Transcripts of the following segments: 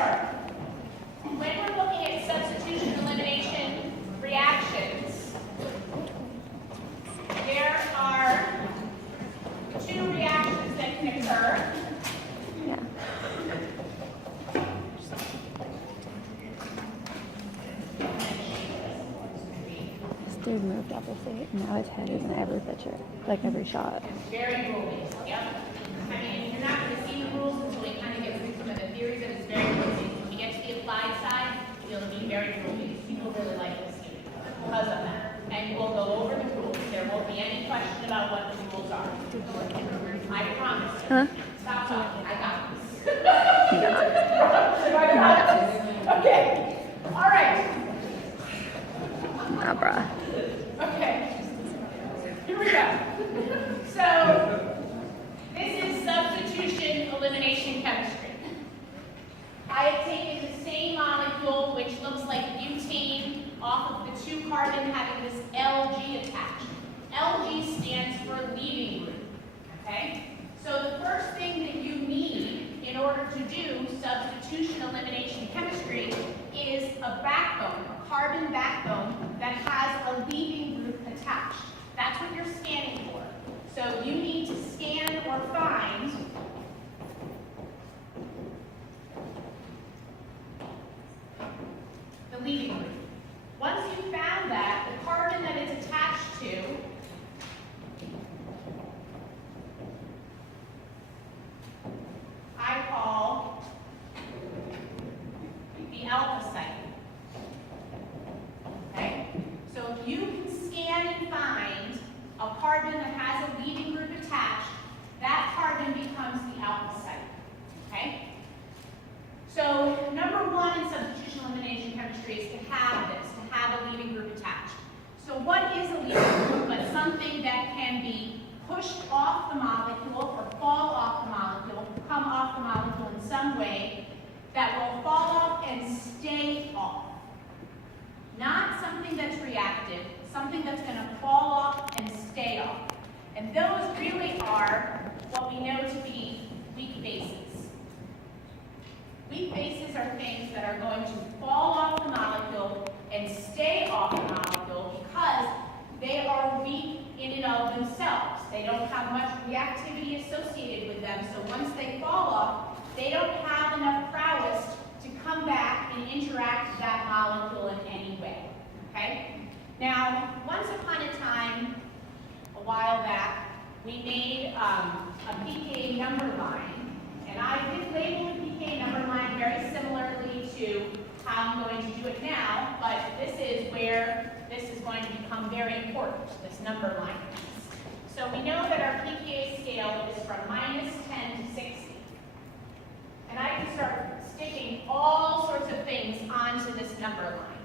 start. When we're looking at substitution elimination reactions, there are two reactions that can occur. This dude moved up a seat. Now his head is in every picture, like every shot. It's very rule-based. Yep. I mean, you're not going to see the rules until we kind of get through some of the theory, but it's very rule-based. When we get to the applied side, it'll be very rule-based. People really like this unit because of that. And we'll go over the rules. There won't be any question about what the rules are. I promise. Huh? Stop talking. I got this. I got this. Okay. All right. Nah, bruh. Okay. Here we go. So, this is substitution elimination chemistry. I have taken the same molecule, which looks like butane, off of the two carbon having this Lg attached. Lg stands for leaving group. Okay? So the first thing that you need in order to do substitution elimination chemistry is a backbone, a carbon backbone that has a leaving group attached. That's what you're scanning for. So you need to scan or find the leaving group. Once you found that, the carbon that it's attached to I call the alpha site. Okay? So if you can scan and find a carbon that has a leaving group attached, that carbon becomes the alpha site. Okay? So number one in substitution elimination chemistry is to have this, to have a leaving group attached. So what is a leaving group but something that can be pushed off the molecule or fall off the molecule, come off the molecule in some way that will fall off and stay off. Not something that's reactive, something that's going to fall off and stay off. And those really are what we know to be weak bases. Weak bases are things that are going to fall off the molecule and stay off the molecule because they are weak in and of themselves. They don't have much reactivity associated with them, so once they fall off, they don't have enough prowess to come back and interact with that molecule in any way. Okay? Now, once upon a time, a while back, we made a pKa number line, and I did label the pKa number line very similarly to how I'm going to do it now, but this is where this is going to become very important, this number line. So we know that our pKa scale is from -10 to 60. And I can start sticking all sorts of things onto this number line.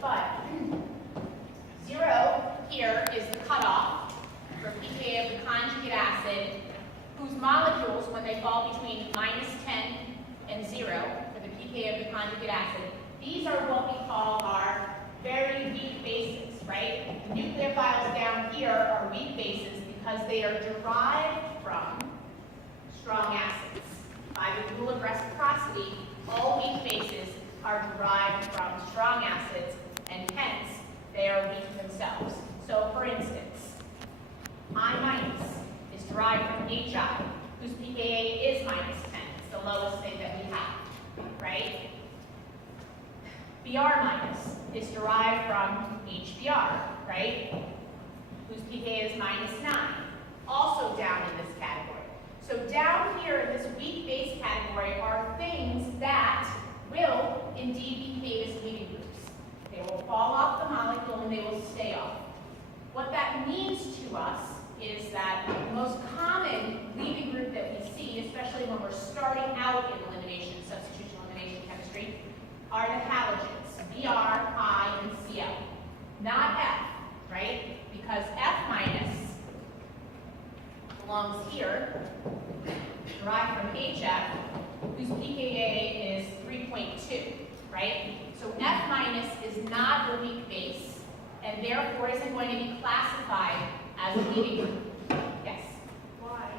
But 0 here is the cutoff for pKa of the conjugate acid, whose molecules, when they fall between -10 and 0, for the pKa of the conjugate acid, these are what we call our very weak bases, right? The nucleophiles down here are weak bases because they are derived from strong acids. By the rule of reciprocity, all weak bases are derived from strong acids, and hence they are weak themselves. So for instance, I- is derived from HI, whose pKa is -10. It's the lowest thing that we have, right? Br- is derived from HBr, right? Whose pKa is -9. Also down in this category. So down here in this weak base category are things that will indeed behave as leaving groups. They will fall off the molecule and they will stay off. What that means to us is that the most common leaving group that we see, especially when we're starting out in elimination, substitution elimination chemistry, are the halogens, Br, I, and Cl. Not F, right? Because F- belongs here, derived from HF, whose pKa is 3.2, right? So F- is not a weak base, and therefore isn't going to be classified as a leaving group. Yes? Why?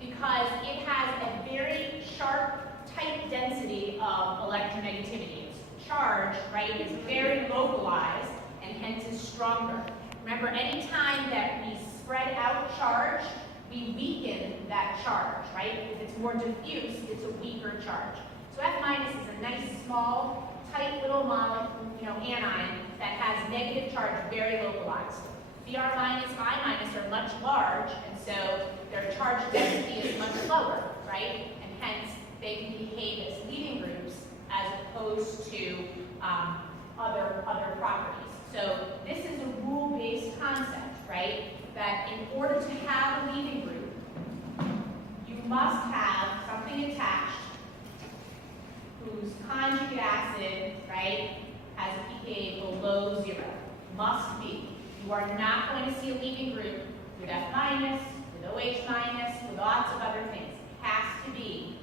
Because it has a very sharp charge, right, is very localized and hence is stronger. Remember, any time that we spread out charge, we weaken that charge, right? If it's more diffuse, it's a weaker charge. So F minus is a nice, small, tight little anion that has negative charge, very localized. Br minus, I minus are much large, and so their charge density is much lower, right? And hence, they can behave as leading groups as opposed to other properties. So this is a rule-based concept, right? That in order to have a leading group, you must have something attached whose conjugate acid, right, has a pKa below 0. Must be. You are not going to see a leading group with F minus, with OH minus, with lots of other things. It has to be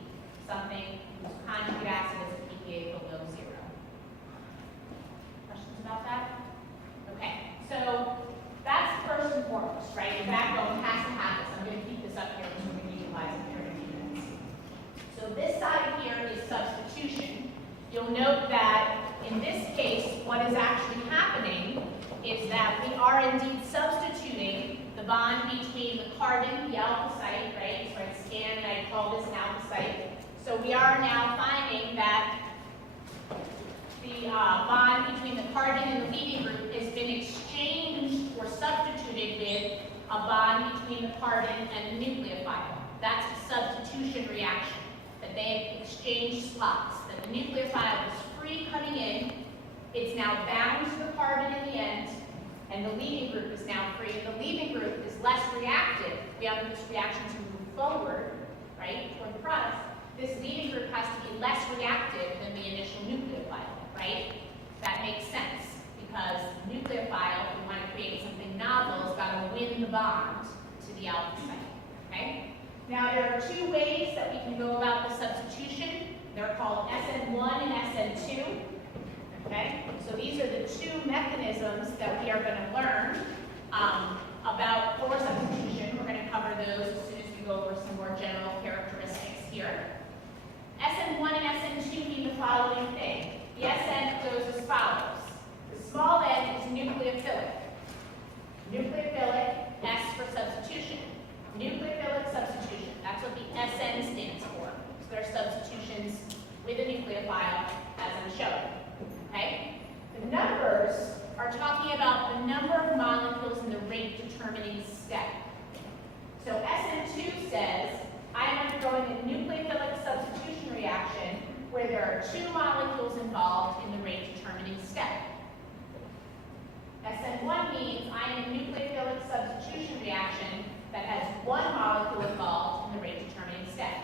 something whose conjugate acid has a pKa below 0. Questions about that? Okay, so that's first and foremost, right? The backbone has to have this. I'm going to keep this up here because we're going to utilize it here in a few minutes. So this side here is substitution. You'll note that in this case, what is actually happening is that we are indeed substituting the bond between the carbon, the alpha site, right? So I scan and I call this an alpha site. So we are now finding that the bond between the carbon and the leading group has been exchanged or substituted with a bond between the carbon and the nucleophile. That's a substitution reaction, that they have exchanged spots, that the nucleophile is free coming in, it's now bound to the carbon in the end, and the leading group is now free, and the leading group is less reactive. We have this reaction to move forward, right, toward the product. This leading group has to be less reactive than the initial nucleophile, right? That makes sense, because the nucleophile, if we want to create something novel, has got to win the bond to the alpha site, okay? Now, there are two ways that we can go about the substitution. They're called SN1 and SN2, okay? So these are the two mechanisms that we are going to learn about for substitution. We're going to cover those as soon as we go over some more general characteristics here. SN1 and SN2 mean the following thing. The SN goes as follows. The small n is nucleophilic. Nucleophilic, S for substitution. Nucleophilic substitution. That's what the SN stands for. So there are substitutions with a nucleophile, as I'm showing. Okay? The numbers are talking about the number of molecules in the rate determining step. So SN2 says, I am undergoing a nucleophilic substitution reaction where there are 2 molecules involved in the rate determining step. SN1 means I am in a nucleophilic substitution reaction that has 1 molecule involved in the rate determining step.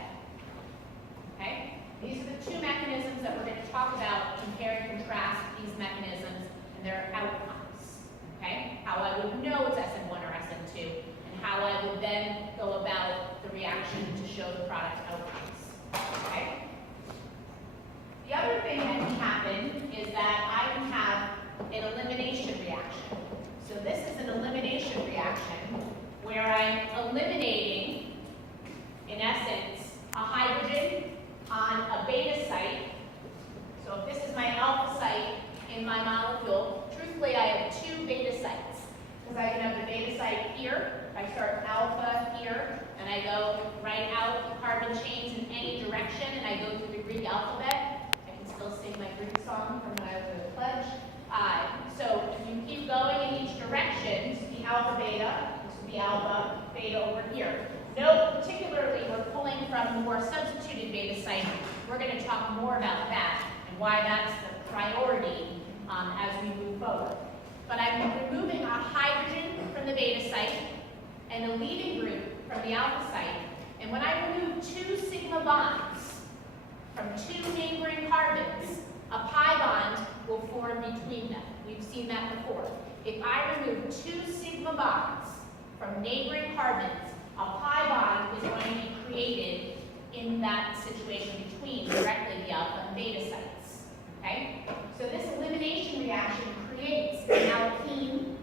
Okay? These are the 2 mechanisms that we're going to talk about, compare and contrast these mechanisms and their outcomes. Okay? How I would know it's SN1 or SN2, and how I would then go about the reaction to show the product outcomes. Okay? The other thing that can happen is that I can have an elimination reaction. So this is an elimination reaction where I'm eliminating, in essence, a hydrogen on a beta site. So if this is my alpha site in my molecule, truthfully I have 2 beta sites. Because I can have the beta site here, I start alpha here, and I go right out the carbon chains in any direction, and I go through the Greek alphabet. I can still sing my Greek song from when I was in the pledge. So if you keep going in each direction, this would be alpha beta, this would be alpha beta over here. Note particularly we're pulling from the more substituted beta site. We're going to talk more about that and why that's the priority as we move forward. But I'm removing a hydrogen from the beta site and a leading group from the alpha site. And when I remove 2 sigma bonds from 2 neighboring carbons, a pi bond will form between them. We've seen that before. If I remove 2 sigma bonds from neighboring carbons, a pi bond is going to be created in that situation between directly the alpha and beta sites. Okay? So this elimination reaction creates an alkene.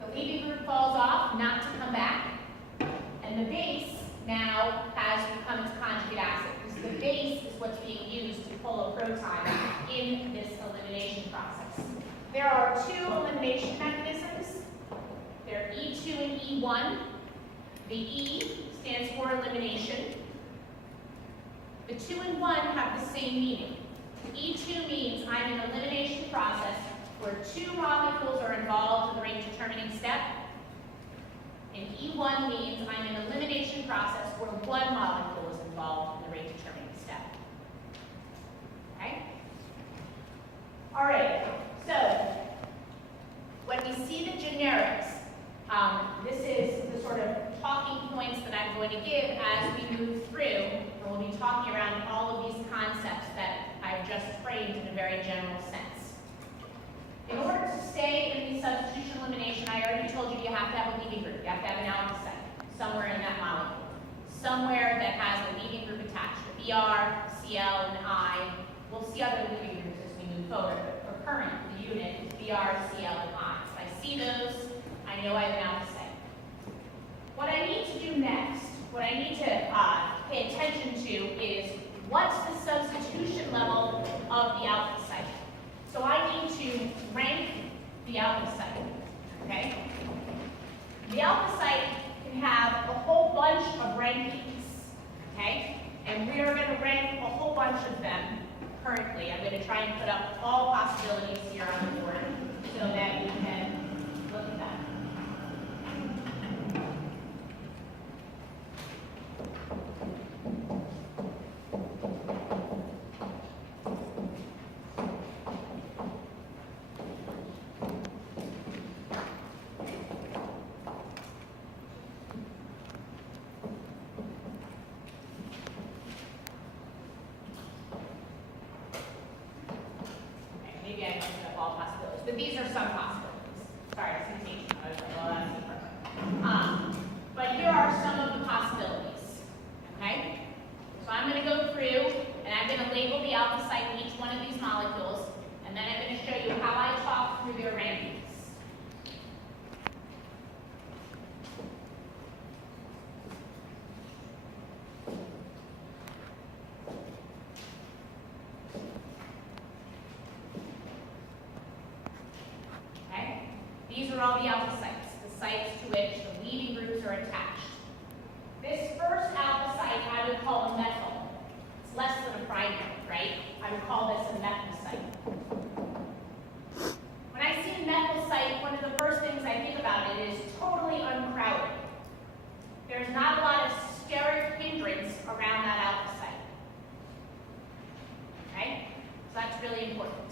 The leading group falls off, not to come back. And the base now has become its conjugate acid. Because the base is what's being used to pull a proton in two elimination mechanisms. They're E2 and E1. The E stands for elimination. The 2 and 1 have the same meaning. E2 means I'm in an elimination process where 2 molecules are involved in the rate determining step. And E1 means I'm in an elimination process where 1 molecule is involved in the rate determining step. Okay? All right, so when we see the generics, this is the sort of talking points that I'm going to give as we move through. We'll be talking around all of these concepts that I've just framed in a very general sense. In order to stay in the substitution elimination, I already told you have to have a leaving group. You have to have an alpha site somewhere in that molecule. Somewhere that has a leaving group attached. A Br, Cl, and I. We'll see other leaving groups as we move forward, but for current, the unit is Br, Cl, and I. If I see those, I know I have an alpha site. What I need to do next, what I need to pay attention to is what's the substitution level of the alpha site. So I need to rank the alpha site, okay? The alpha site can have a whole bunch of rankings, okay? And we are going to rank a whole bunch of them currently. I'm going to try and put up all possibilities here on the board so that we can look at that. Maybe I messed up all possibilities, but these are some possibilities. Sorry, sensation. I was like, well, that's perfect. But here are some of the possibilities, okay? So I'm going to go through, and I'm going to label the alpha site in each one of these molecules, and then I'm going to show you how I talk through their rankings. These are all the alpha sites, the sites to which the leaving groups are attached. This first alpha site I would call a methyl. It's less than a primary, right? I would call this a methyl site. When I see a methyl site, one of the first things I think about it is totally uncrowded. There's not a lot of steric hindrance around that alpha site. Okay? So that's really important.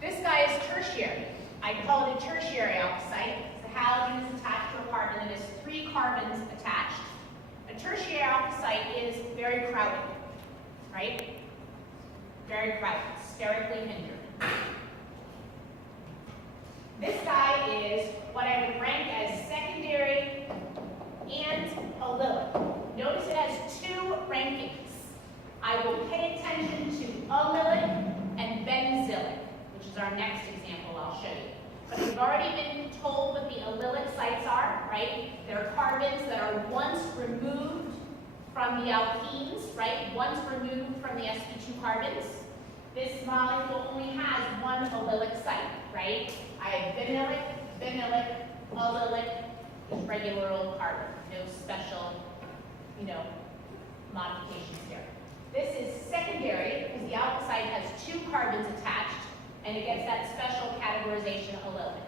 This guy is tertiary. I call it a tertiary alpha site. The halogen is attached to a carbon that has 3 carbons attached. A tertiary alpha site is very crowded, right? Very crowded, sterically hindered. This guy is what I would rank as secondary and allylic. Notice it has 2 rankings. I will pay attention to allylic and benzylic, which is our next example I'll show you. But I've already been told what the allylic sites are, right? They're carbons that are once removed from the alkenes, right? Once removed from the sp2 carbons. This molecule only has 1 allylic site, right? I have vinylic, allylic, just regular old carbon. No special, modifications here. This is secondary because the alpha site has 2 carbons attached, and it gets that special categorization allylic,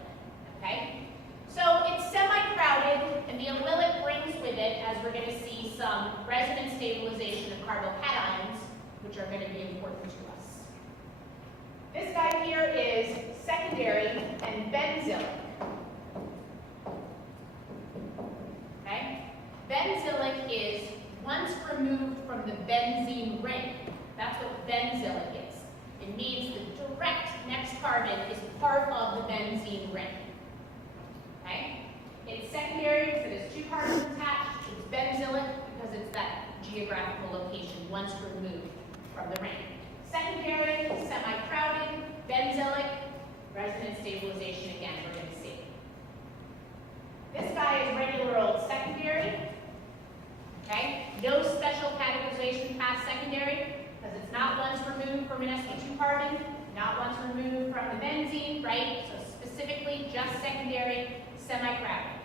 okay? So it's semi-crowded, and the allylic brings with it, as we're going to see, some resonance stabilization of carbocations, which are going to be important to us. This guy here is secondary and benzylic, okay? Benzylic is once removed from the benzene ring. That's what benzylic is. It means the direct next carbon is part of the benzene ring. Okay? It's secondary because it has 2 carbons attached. It's benzylic because it's that geographical location once removed from the ring. Secondary, semi-crowded, benzylic, resonance stabilization again, we're going to see. This guy is regular old secondary. Okay? No special categorization past secondary, because it's not once removed from an sp2 carbon, not once removed from the benzene. benzene, right? So specifically just secondary semi-crowded.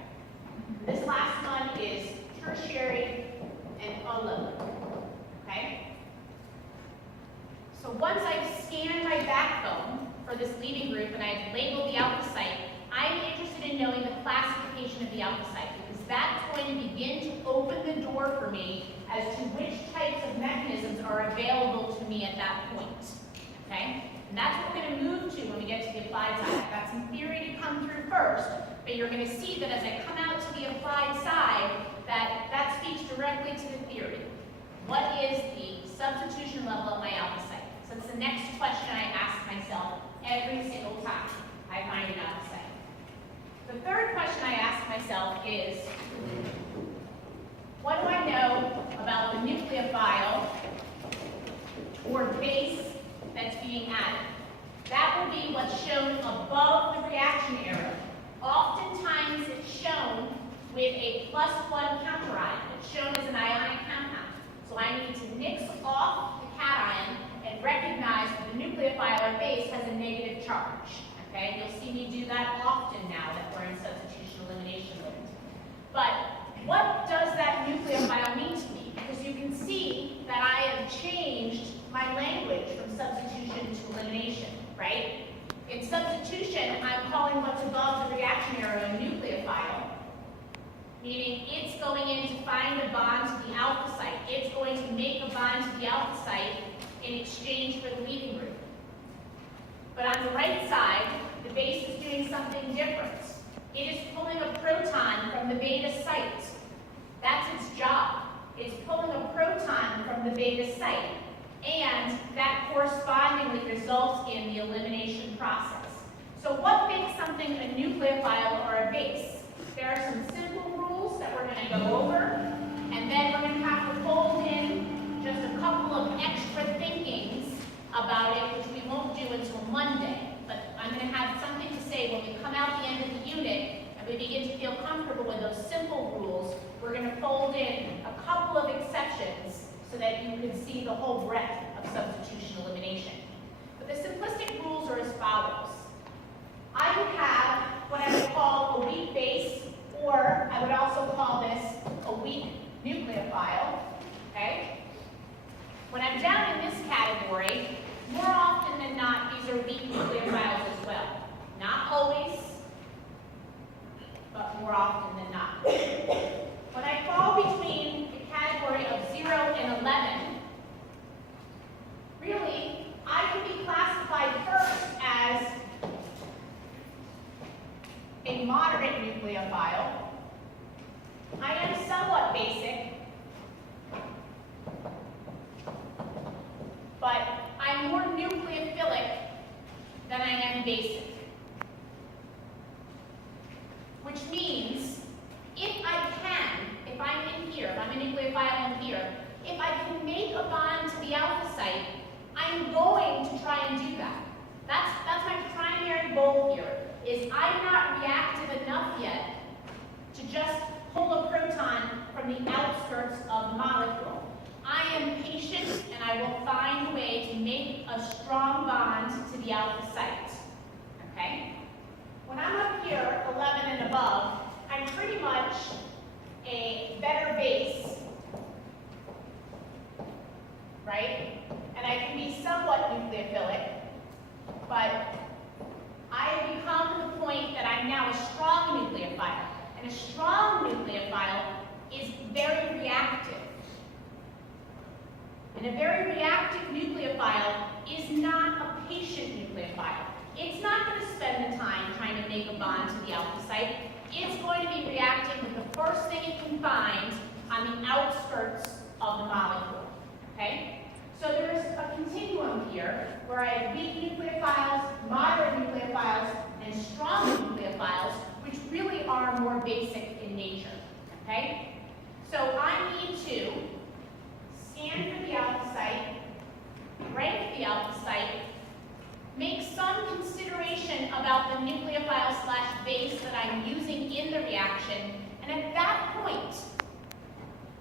This last one is tertiary and alone, okay? So once I've scanned my backbone for this leaving group and I've labeled the alpha site, I'm interested in knowing the classification of the alpha site because that's going to begin to open the door for me as to which types of mechanisms are available to me at that point, okay? And that's what we're going to move to when we get to the applied side. I've got some theory to come through first, but you're going to see that as I come out to the applied side, that speaks directly to the theory. What is the substitution level of my alpha site? So it's the next question I ask myself every single time I find an alpha site. The third question I ask myself is, what do I know about the nucleophile or base that's being added? That will be what's shown above the reaction arrow. Oftentimes it's shown with a +1 counterion. It's shown as an ionic compound. So I need to nix off the cation and recognize that the nucleophile or base has a negative charge. Okay, you'll see me do that often now that we're in substitution elimination mode. But what does that nucleophile mean to me? Because you can see that I have changed my language from substitution to elimination, right? In substitution, I'm calling what's above the reaction arrow a nucleophile, meaning it's going in to find a bond to the alpha site. It's going to make a bond to the alpha site in exchange for the leaving group. But on the right side, the base is doing something different. It is pulling a proton from the beta site. That's its job. It's pulling a proton from the beta site. And that correspondingly results in the elimination process. So what makes something a nucleophile or a base? There are some simple rules that we're going to go over, and then we're going to have to fold in just a couple of extra thinkings about it, which we won't do until Monday. But I'm going to have something to say when we come out the end of the unit and we begin to feel comfortable with those simple rules. We're going to fold in a couple of exceptions so that you can see the whole breadth of substitution elimination. But the simplistic rules are as follows. I would have what I would call a weak base, or I would also call this a weak nucleophile, okay? When I'm down in this category, more often than not, these are weak nucleophiles as well. Not always, but more often than not. When I fall between the category of 0 and 11, really, I can be classified first as a moderate nucleophile. I am somewhat basic, but I'm more nucleophilic than I am basic. Which means, if I'm in here, if I'm a nucleophile in here, if I can make a bond to the alpha site, I'm going to try and do that. That's my primary goal here, is I'm not reactive enough yet to just pull a proton from the outskirts of the molecule. I am patient and I will find a way to make a strong bond to the alpha site, okay? When I'm up here, 11 and above, I'm pretty much a better base, right? And I can be somewhat nucleophilic, but I have become to the point that I'm now a strong nucleophile. And a strong nucleophile is very reactive. And a very reactive nucleophile is not a patient nucleophile. It's not going to spend the time trying to make a bond to the alpha site. It's going to be reacting with the first thing it can find on the outskirts of the molecule, okay? So there's a continuum here where I have weak nucleophiles, moderate nucleophiles, and strong nucleophiles, which really are more basic in nature, okay? So I need to scan for the alpha site, rank the alpha site, make some consideration about the nucleophile / base that I'm using in the reaction, and at that point,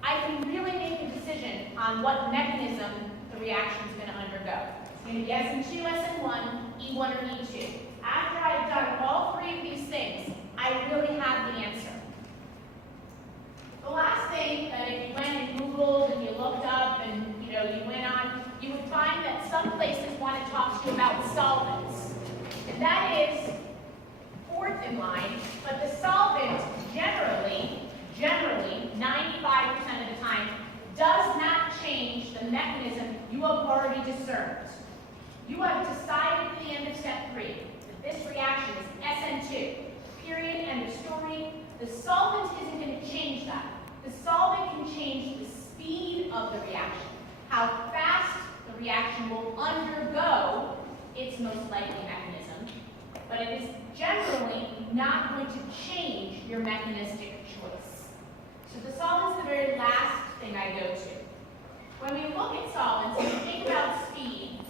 I can really make a decision on what mechanism the reaction is going to undergo. It's going to be SN2, SN1, E1, or E2. in line, but the solvent generally, 95% of the time, does not change the mechanism you have already discerned. You have decided at the end of step 3 that this reaction is SN2. Period, end of story. The solvent isn't going to change that. The solvent can change the speed of the reaction, how fast the reaction will undergo its most likely mechanism, but it is generally not going to change your mechanistic choice. So the solvent's the very last thing I go to. When we look at solvents and we think about speed,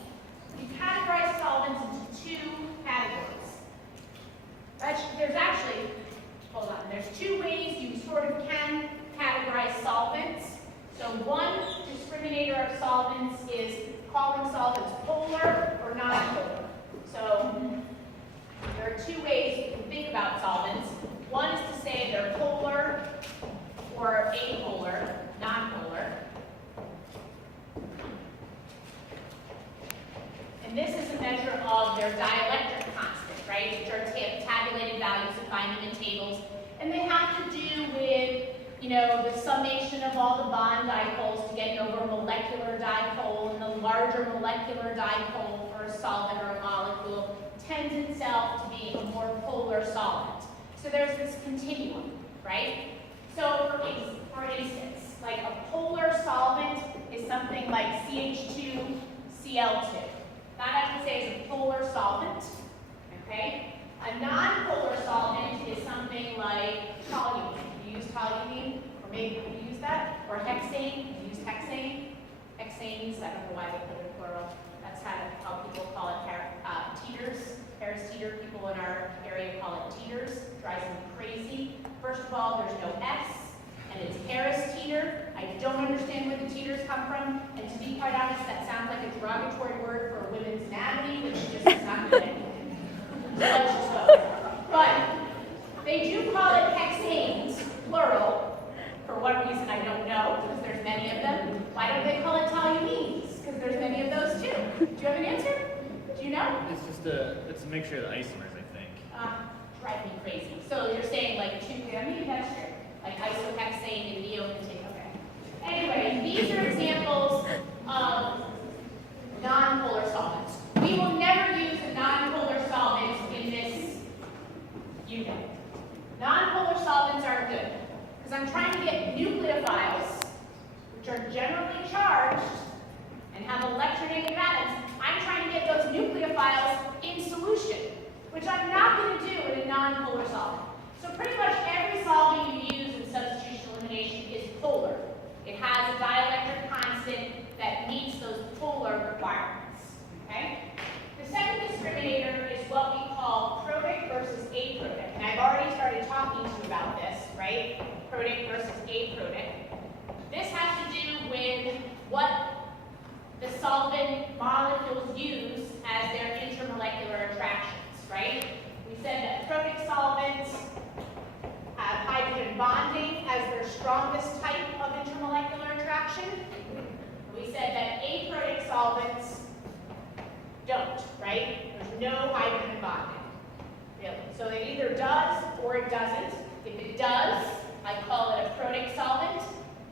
we categorize solvents into 2 categories. There's actually, hold on, there's 2 ways you sort of can categorize solvents. So one discriminator of solvents is calling solvents polar or non-polar. So there are 2 ways you can think about solvents. One is to say they're polar or apolar, non-polar. And this is a measure of their dielectric constant, right? Which are tabulated values, you find them in tables. And they have to do with, the summation of all the bond dipoles to get over a molecular dipole, and the larger molecular dipole for a solvent or a molecule tends itself to be a more polar solvent. So there's this continuum, right? So for instance, like a polar solvent is something like CH2Cl2. That I would say is a polar solvent, okay? A non-polar solvent is something like toluene. You use toluene, or maybe you use that, or hexane. You use hexane. Hexanes, I don't know why they put it in plural. That's how people call it teeters. Paris teeter, people in our area call it teeters. Drives them crazy. First of all, there's no S, and it's Paris teeter. I don't understand where the teeters come from, and to be quite honest, that sounds like a derogatory word for a women's anatomy, which just is not good. So let's just go. But they do call it hexanes, plural, for what reason I don't know, because there's many of them. Why don't they call it toluenes? Because there's many of those too. Do you have an answer? Do you know? It's a mixture of the isomers, I think. Drive me crazy. So you're saying like maybe that's true. Like isohexane and neopentane. Okay. Anyway, these are examples of non-polar solvents. We will never use a non-polar solvent in this unit. Non-polar solvents aren't good because I'm trying to get nucleophiles, which are generally charged and have electronegative atoms. I'm trying to get those nucleophiles in solution, which I'm not going to do in a non-polar solvent. So pretty much every solvent you use in substitution elimination is polar. It has a dielectric constant that meets those polar requirements. Okay? The second discriminator is what we call protic versus aprotic. And I've already started talking to you about this, right? Protic versus aprotic. This has to do with what the solvent molecules use as their intermolecular attractions, right? We said that protic solvents have hydrogen bonding as their strongest type of intermolecular attraction. We said that aprotic solvents don't, right? There's no hydrogen bonding, really. So it either does or it doesn't. If it does, I call it a protic solvent,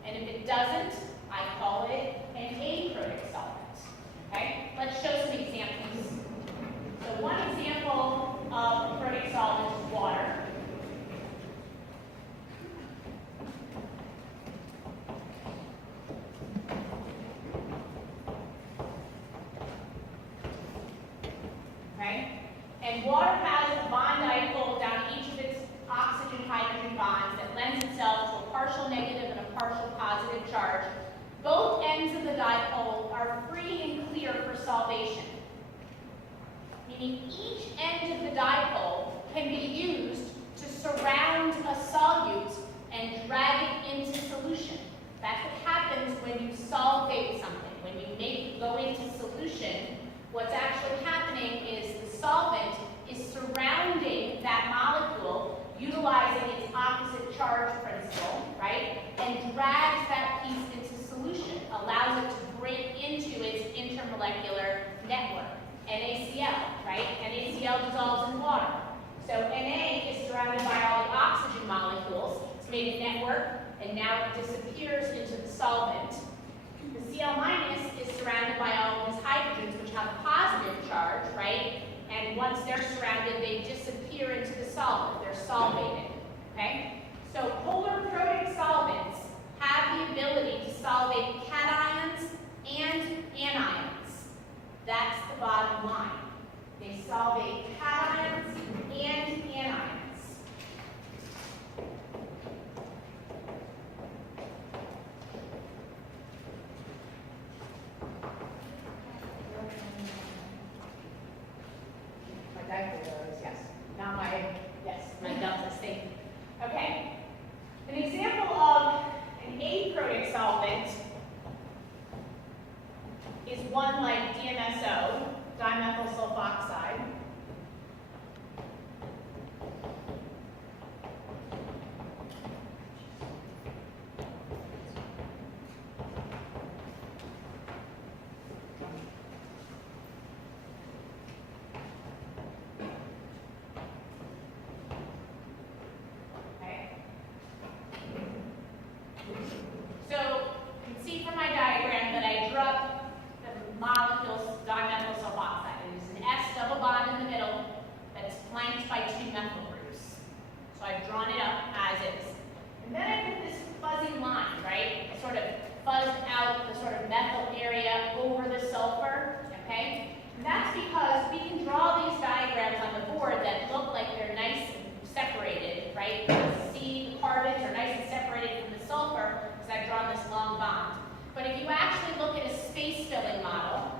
and if it doesn't, I call it an aprotic solvent. Okay? Let's show some examples. So one example of a protic solvent is water. Okay? And water has a bond dipole down each of its oxygen-hydrogen bonds that lends itself to a partial negative and a partial positive charge. Both ends of the dipole are free and clear for solvation, meaning each end of the dipole can be used to surround a solute and drag it into solution. That's what happens when you solvate something. When you go into solution, what's actually happening is the solvent is surrounding that molecule, utilizing its opposite charge principle, right? And drags that piece into solution, allows it to break into its intermolecular network. NaCl, right? NaCl dissolves in water. So Na is molecules. It's made a network, and now it disappears into the solvent. The Cl- is surrounded by all of these hydrogens, which have a positive charge, right? And once they're surrounded, they disappear into the solvent. They're solvated, okay? So polar protic solvents have the ability to solvate cations and anions. That's the bottom line. They solvate cations and anions. My diaper goes, yes. Not my, yes, my deltas thing. Okay. An example of an aprotic solvent is one like DMSO, dimethyl sulfoxide. Okay. So you can see from my diagram that I drew up the molecules dimethyl sulfoxide. It is an S double bond in the middle that's flanked by two methyl groups. So I've drawn it up as is. And then I put this fuzzy line, right? I sort of fuzzed out the sort of methyl area over the sulfur, okay? And that's because we can draw these diagrams on the board that look like they're nice and separated, right? You can see the carbons are nice and separated from the sulfur because I've drawn this long bond. But if you actually look at a space-filling model,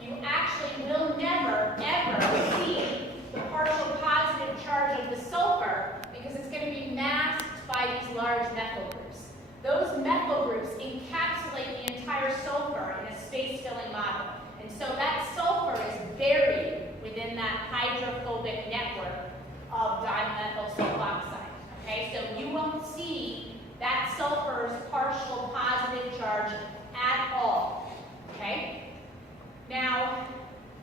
you actually will never, ever see the partial positive charge of the sulfur because it's going to be masked by these large methyl groups. Those methyl groups encapsulate the entire sulfur in a space-filling model. And so that sulfur is buried within that hydrophobic network of dimethyl sulfoxide. Okay, so you won't see that sulfur's partial positive charge at all. Okay? Now,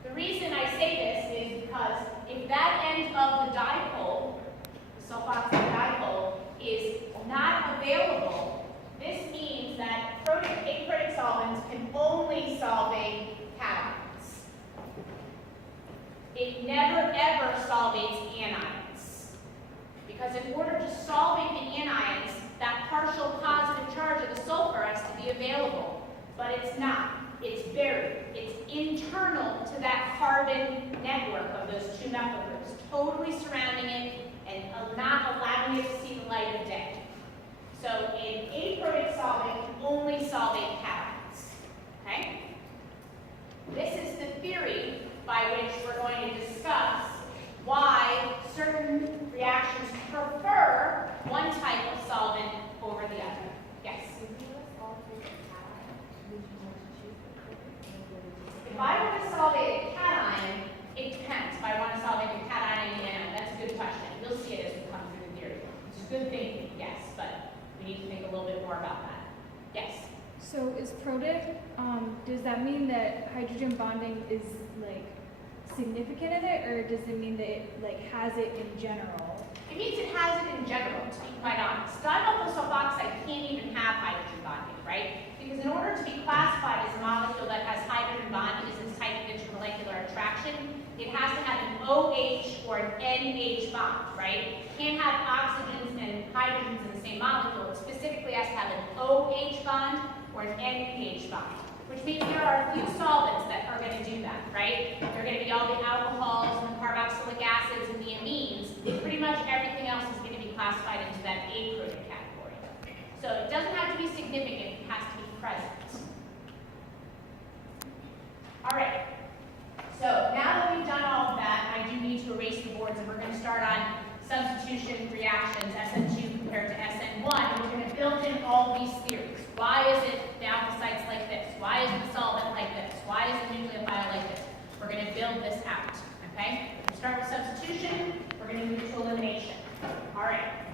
the reason I say this is because if that end of the dipole, the sulfoxide dipole, is not available, this means that aprotic solvents can only solvate cations. It never ever solvates anions. Because in order to solvate the anions, that partial positive charge of the sulfur has to be available. But it's not. It's buried. It's internal to that carbon network of those two methyl groups, totally surrounding it and not allowing it to see the light of day. So an aprotic solvent can only solvate cations. Okay? This is the theory by which we're going to discuss why certain reactions prefer one type of solvent over the other. Yes? If I were to solvate a cation, it depends. If I want to solvate a cation and the anion, that's a good question. You'll see it as we come through the theory. It's good thinking, yes, but we need to think a little bit more about that. Yes? So is protic, does that mean that hydrogen bonding is like significant in it, or does it mean that it like has it in general? It means it has it in general, to be quite honest. Dimethyl sulfoxide can't even have hydrogen bonding, right? Because in order to be classified as a molecule that has hydrogen bond, is its type of intermolecular attraction, it has to have an OH or an NH bond, right? It can't have oxygens and hydrogens in the same molecule. It specifically has to have an OH bond or an NH bond, which means there are a few solvents that are going to do that, right? They're going to be all the alcohols and the carboxylic acids and the amines. Pretty much everything else is going to be classified into that aprotic category. So it doesn't have to be significant, it has to be present. All right, so now that we've done all of that, I do need to erase the boards, and we're going to start on substitution reactions, SN2 compared to SN1, and we're going to build in all these theories. Why is it the alpha site's like this? Why is the solvent like this? Why is the nucleophile like this? We're going to build this out, okay? We're going to start with substitution, we're going to move to elimination. All right.